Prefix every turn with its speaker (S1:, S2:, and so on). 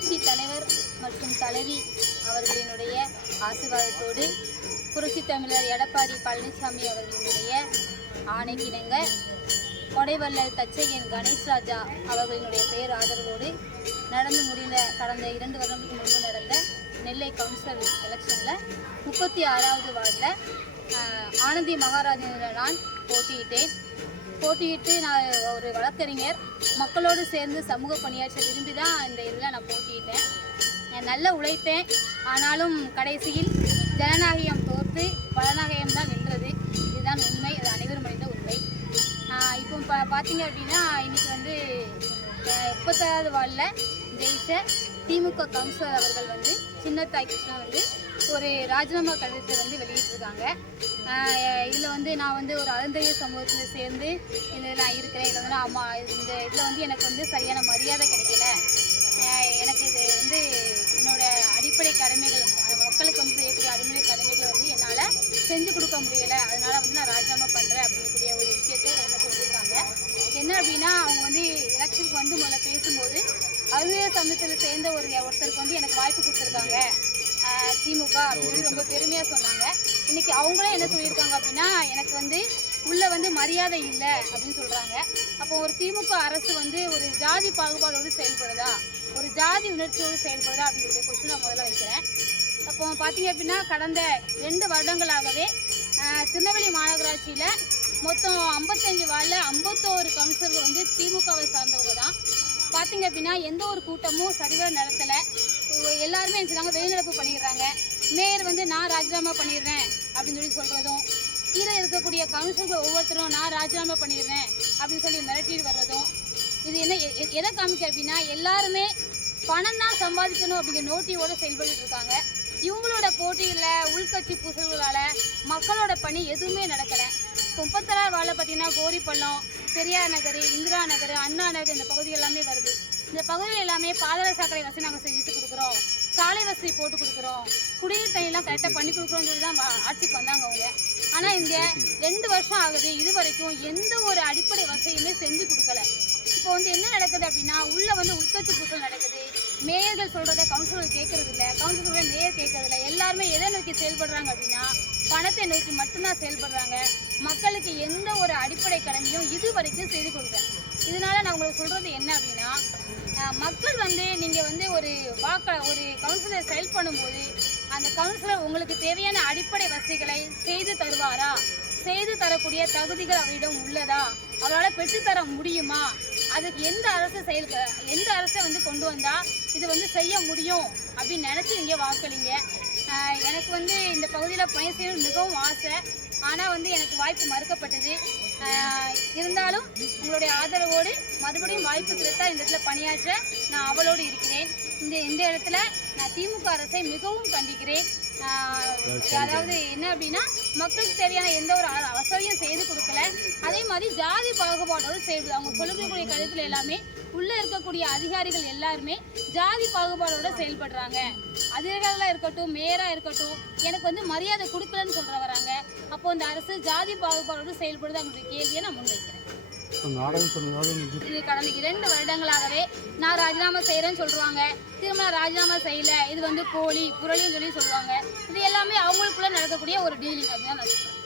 S1: புரட்சி தலைவர் மற்றும் தலைவி அவர்களினுடைய ஆசீர்வாதத்தோடு புரட்சி தமிழர் எடப்பாடி பழனிசாமி அவர்களினுடைய ஆணைக்கிணங்க கொடைவள்ளல் தச்சையன் கணேஷ் ராஜா அவர்களினுடைய பெயர் ஆதரவோடு நடந்து முடிந்த கடந்த இரண்டு வருடங்களுக்கு முன்பு நடந்த நெல்லை கவுன்சிலர் எலெக்ஷனில் முப்பத்தி ஆறாவது வார்டில் ஆனந்தி மகாராஜன் நான் போட்டியிட்டேன். போட்டியிட்டு நான் ஒரு வழக்கறிஞர். மக்களோடு சேர்ந்து சமூக பணியாற்ற விரும்பி தான் இந்த இதில் நான் போட்டியிட்டேன். நான் நல்லா உழைத்தேன் ஆனாலும் கடைசியில் ஜனநாயகம் தோற்று பலநாயகம் தான் வென்றது. இதுதான் உண்மை. அது அனைவரும் அறிந்த உண்மை. இப்போ பா பார்த்தீங்க அப்படின்னா இன்றைக்கி வந்து முப்பத்தாவது முப்பத்தாறாவது வார்டில் ஜெயிச்ச திமுக கவுன்சிலர் அவர்கள் வந்து சின்னத்தாய் கிருஷ்ணா வந்து ஒரு ராஜினாமா கடிதத்தை வந்து வெளியிட்டிருக்காங்க. இதில் வந்து நான் வந்து ஒரு அருந்தைய சமூகத்தில் சேர்ந்து இதில் நான் இருக்கிறேன். இதில் வந்து நான் இந்த இதில் வந்து எனக்கு வந்து சரியான மரியாதை கிடைக்கல. எனக்கு இது வந்து என்னோடய அடிப்படை கடமைகள் மக்களுக்கு வந்து செய்யக்கூடிய அடிப்படை கடமைகளை வந்து என்னால் செஞ்சு கொடுக்க முடியலை. அதனால் வந்து நான் ராஜினாமா பண்ணுறேன் அப்படிங்கக்கூடிய ஒரு விஷயத்தை வந்து சொல்லியிருக்காங்க. என்ன அப்படின்னா அவங்க வந்து எலெக்ஷனுக்கு வந்து முதல்ல பேசும்போது அருமைய சமூகத்தில் சேர்ந்த ஒரு ஒருத்தருக்கு வந்து எனக்கு வாய்ப்பு கொடுத்துருக்காங்க. திமுக அப்படின்னு ரொம்ப பெருமையாக சொன்னாங்க. இன்னைக்கு அவங்களே என்ன சொல்லியிருக்காங்க அப்படின்னா எனக்கு வந்து உள்ள வந்து மரியாதை இல்லை அப்படின்னு சொல்கிறாங்க அப்போ ஒரு திமுக அரசு வந்து ஒரு ஜாதி பாகுபாடோடு செயல்படுதா? ஒரு ஜாதி உணர்ச்சியோடு செயல்படுதா அப்படிங்கிற கொஸ்டின் நான் முதல்ல வைக்கிறேன். அப்போ பார்த்தீங்க அப்படின்னா கடந்த ரெண்டு வருடங்களாகவே திருநெல்வேலி மாநகராட்சியில் மொத்தம் ஐம்பத்தஞ்சு வார்டில் ஐம்பத்தோரு கவுன்சிலர்கள் வந்து திமுகவை சார்ந்தவங்க தான். பார்த்தீங்க அப்படின்னா எந்த ஒரு கூட்டமும் சரிவர நடத்தலை. எல்லாருமே என்ன செய்றாங்க வெளிநடப்பு பண்ணிடுறாங்க. மேயர் வந்து நான் ராஜினாமா பண்ணிடுறேன் அப்படின்னு சொல்லி சொல்கிறதும் கீழே இருக்கக்கூடிய கவுன்சிலர்கள் ஒவ்வொருத்தரும் நான் ராஜினாமா பண்ணிடுறேன் அப்படின்னு சொல்லி மிரட்டிட்டு வர்றதும் இது என்ன எ- எ- எதை காமிக்க அப்படின்னா எல்லாருமே பணம் தான் சம்பாதிக்கணும் அப்படிங்கிற நோட்டியோட செயல்பட்டு இருக்காங்க. இவங்களோட போட்டியில் உள்கட்சி பூசல்களால் மக்களோட பணி எதுவுமே நடக்கலை. முப்பத்தராறு வாழை பார்த்தீங்கன்னா கோரிப்பள்ளம் பெரியார் நகர் இந்திரா நகர் அண்ணா நகர் இந்த பகுதி எல்லாமே வருது. இந்த பகுதியில் எல்லாமே பாதாள சாக்கடை வசதி நாங்கள் செஞ்சு கொடுக்குறோம். சாலை வசதி போட்டு கொடுக்குறோம். குடிநீர் தண்ணிலாம் கரெக்டாக பண்ணி கொடுக்குறோம்னு சொல்லி தான் ஆட்சிக்கு வந்தாங்க அவங்க. ஆனால் இங்கே ரெண்டு வருஷம் ஆகுது. இது வரைக்கும் எந்த ஒரு அடிப்படை வசதியுமே செஞ்சு கொடுக்கல. இப்போ வந்து என்ன நடக்குது அப்படின்னா உள்ளே வந்து உள்கட்சி பூசல் நடக்குது. மேயர்கள் சொல்கிறத கவுன்சிலர் கேட்கறது இல்லை. கவுன்சிலரோட மேயர் கேட்கறது இல்லை. எல்லாருமே எதை நோக்கி செயல்படுறாங்க அப்படின்னா பணத்தை நோக்கி மட்டும்தான் செயல்படுறாங்க. மக்களுக்கு எந்த ஒரு அடிப்படை கடமையும் இது வரைக்கும் செய்து கொடுக்கல. இதனால நான் உங்களுக்கு சொல்றது என்ன அப்படின்னா மக்கள் வந்து நீங்க வந்து ஒரு வாக்க ஒரு கவுன்சிலர் செயல் பண்ணும்போது அந்த கவுன்சிலர் உங்களுக்கு தேவையான அடிப்படை வசதிகளை செய்து தருவாரா? செய்து தரக்கூடிய தகுதிகள் அவரிடம் உள்ளதா? அவரால் பெற்றுத்தர முடியுமா? அதுக்கு எந்த அரசு செயல் எந்த அரசை வந்து கொண்டு வந்தா இது வந்து செய்ய முடியும் அப்படின்னு நினச்சி நீங்கள் வாக்களிங்க. எனக்கு வந்து இந்த பகுதியில் பயன் செய்யணும்னு மிகவும் ஆசை. ஆனால் வந்து எனக்கு வாய்ப்பு மறுக்கப்பட்டது. இருந்தாலும் உங்களுடைய ஆதரவோடு மறுபடியும் வாய்ப்பு கிடைத்தா இந்த இடத்துல பணியாற்ற நான் அவளோடு இருக்கிறேன். இந்த இந்த இடத்துல நான் திமுக அரசை மிகவும் கண்டிக்கிறேன். அதாவது என்ன அப்படின்னா மக்களுக்கு தேவையான எந்த ஒரு வசதியும் செய்து கொடுக்கல. அதே மாதிரி ஜாதி பாகுபாடோடு செயல்படுது அவங்க சொல்லக்கூடிய கருத்துல எல்லாமே உள்ள இருக்கக்கூடிய அதிகாரிகள் எல்லாருமே ஜாதி பாகுபாடோட செயல்படுறாங்க. அதிகாரிகளாக இருக்கட்டும் மேயரா இருக்கட்டும் எனக்கு வந்து மரியாதை கொடுக்கலன்னு சொல்ற வராங்க அப்போ இந்த அரசு ஜாதி பாகுபாடோடு செயல்படுது அவங்களுடைய கேள்வியை நான் முன்வைக்கிறேன். இது கடந்த இரண்டு வருடங்களாகவே நான் ராஜினாமா செய்கிறேன்னு சொல்லுவாங்க திரும்ப ராஜினாமா செய்யல. இது வந்து போலி புரளின்னு சொல்லி சொல்லுவாங்க. இது எல்லாமே அவங்களுக்குள்ள நடக்கக்கூடிய ஒரு டீலிங் அப்படின்னு நான் சொல்கிறேன்